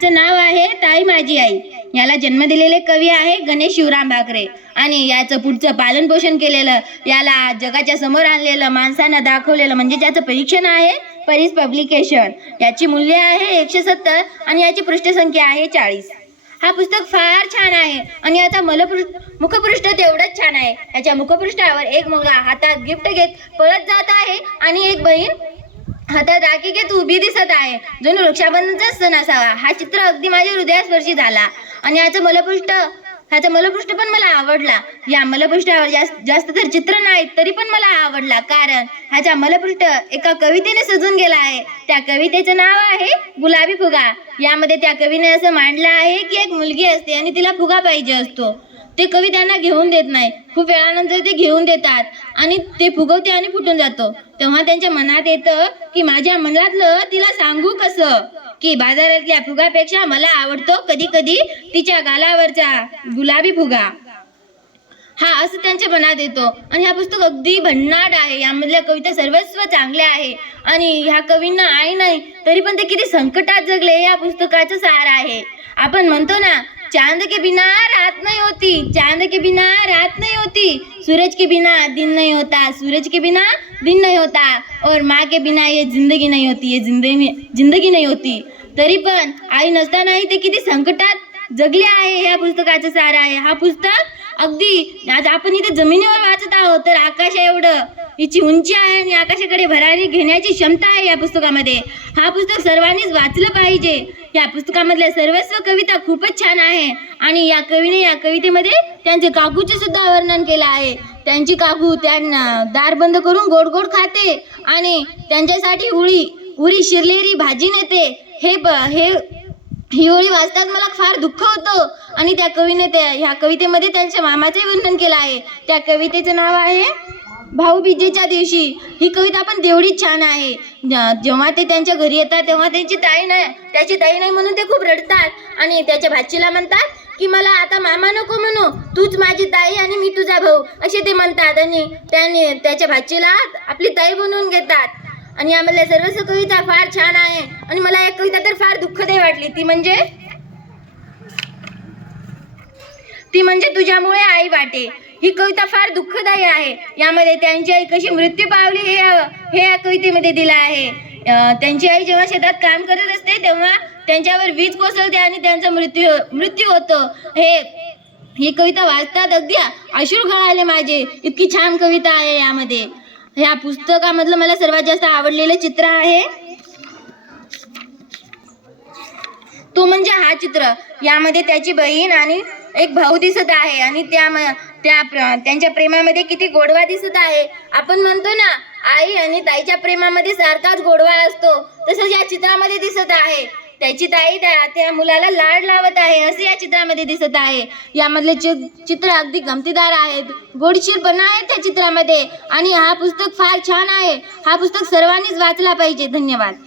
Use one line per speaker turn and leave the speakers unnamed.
याचं नाव आहे ताई माझी आई. याला जन्म दिलेले कवी आहे गणेश शिवराम भाकरे. आणि याचं पुढचं पालन पोषण केलेलं याला जगाच्या समोर आणलेलं माणसानं दाखवलेलं म्हणजे ज्याचं परीक्षण आहे परीस पब्लिकेशन. याची मूल्य आहे एकशे सत्तर आणि याची पृष्ठसंख्या आहे चाळीस. हा पुस्तक फार छान आहे आणि याचा मलपृष्ठ मुखपृष्ठ तेवढंच छान आहे. याच्या मुखपृष्ठावर एक मुलगा हातात गिफ्ट घेत पळत जात आहे आणि एक बहीण हातात राखी घेत उभी दिसत आहे. जणू रक्षाबंधनचा सण असावा हा चित्र अगदी माझ्या हृदयास्पर्शी झाला. आणि याचं मलपृष्ठ ह्याचं मलपृष्ठ पण मला आवडला. या मलपृष्ठावर जास्त जास्त तर चित्र नाहीत तरी पण मला आवडला. कारण ह्याचा मलपृष्ठ एका कवितेने सजून गेला आहे. त्या कवितेचं नाव आहे गुलाबी फुगा. यामध्ये त्या कवीने असं मांडलं आहे की एक मुलगी असते आणि तिला फुगा पाहिजे असतो. ते कवी त्यांना घेऊन देत नाही. खूप वेळानंतर ते घेऊन देतात आणि ते फुगवते आणि फुटून जातो. तेव्हा त्यांच्या मनात येतं की माझ्या मनातलं तिला सांगू कसं? की बाजारातल्या फुगापेक्षा मला आवडतो कधी कधी तिच्या गालावरचा गुलाबी फुगा. हा असं त्यांच्या मनात येतो. आणि हा पुस्तक अगदी भन्नाट आहे. यामधल्या कविता सर्वस्व चांगल्या आहे. आणि ह्या कवींना आई नाही तरी पण ते किती संकटात जगले या पुस्तकाचं सार आहे. आपण म्हणतो ना चांद के बिना रात नहीं होती चांद के बिना रात नहीं होती सूरज के बिना दिन नहीं होता सूरज के बिना दिन नहीं होता और माँ के बिना ये जिंदगी नहीं होती ये जिंदगी जिंदगी नहीं होती। तरी पण आई नसतानाही ते किती संकटात जगले आहे या पुस्तकाचं सार आहे. हा पुस्तक अगदी आज आपण इथे जमिनीवर वाचत आहोत तर आकाश एवढं. हिची उंची आहे आणि आकाशाकडे भरारी घेण्याची क्षमता आहे या पुस्तकामध्ये. हा पुस्तक सर्वांनीच वाचलं पाहिजे. या पुस्तकामधल्या सर्वस्व कविता खूपच छान आहे. आणि या कवीने या कवितेमध्ये त्यांचे काकूचे सुद्धा वर्णन केलं आहे. त्यांची काकू त्यांना दार बंद करून गोड गोड खाते आणि त्यांच्यासाठी उळी उरी शिरलेली भाजी नेते. हे प हे ही ओळी वाचताच मला फार दुःख होतं. आणि त्या कवीने त्या ह्या कवितेमध्ये त्यांच्या मामाचे वर्णन केलं आहे. त्या कवितेचं नाव आहे भाऊबीजेच्या दिवशी. ही कविता पण तेवढीच छान आहे. जेव्हा ते त्यांच्या घरी येतात तेव्हा त्यांची ताई नाही त्याची ताई नाही म्हणून ते खूप रडतात. आणि त्याच्या भाचीला म्हणतात की मला आता मामा नको म्हणू. तूच माझी ताई आणि मी तुझा भाऊ. असे ते म्हणतात आणि त्याने त्याच्या भाचीला आपली ताई बनवून घेतात. आणि आम्हाला सर्वच कविता फार छान आहे. आणि मला एक कविता तर फार दुःखदायी वाटली. ती म्हणजे ती म्हणजे तुझ्यामुळे आई वाटे. ही कविता फार दुःखदायी आहे. यामध्ये त्यांची आई कशी मृत्यू पावली हे हे या कवितेमध्ये दिलं आहे. त्यांची आई जेव्हा शेतात काम करत असते तेव्हा त्यांच्यावर वीज कोसळते आणि त्यांचा मृत्यू मृत्यू होतो. हे ही कविता वाचतात अगदी अश्रू गळाले माझे. इतकी छान कविता आहे यामध्ये. ह्या पुस्तकामधलं मला सर्वात जास्त आवडलेलं चित्र आहे. तो म्हणजे हा चित्र. यामध्ये त्याची बहीण आणि एक भाऊ दिसत आहे आणि त्या त्या प्र- त्यांच्या प्रेमामध्ये किती गोडवा दिसत आहे. आपण म्हणतो ना आई आणि ताईच्या प्रेमामध्ये सारखाच गोडवा असतो. तसंच या चित्रामध्ये दिसत आहे. त्याची ताई त्या त्या मुलाला लाड लावत आहे असे या चित्रामध्ये दिसत आहे. यामधले चि- चित्र अगदी गमतीदार आहेत. गोडशीरपणा आहे त्या चित्रामध्ये. आणि हा पुस्तक फार छान आहे. हा पुस्तक सर्वांनीच वाचला पाहिजे. धन्यवाद.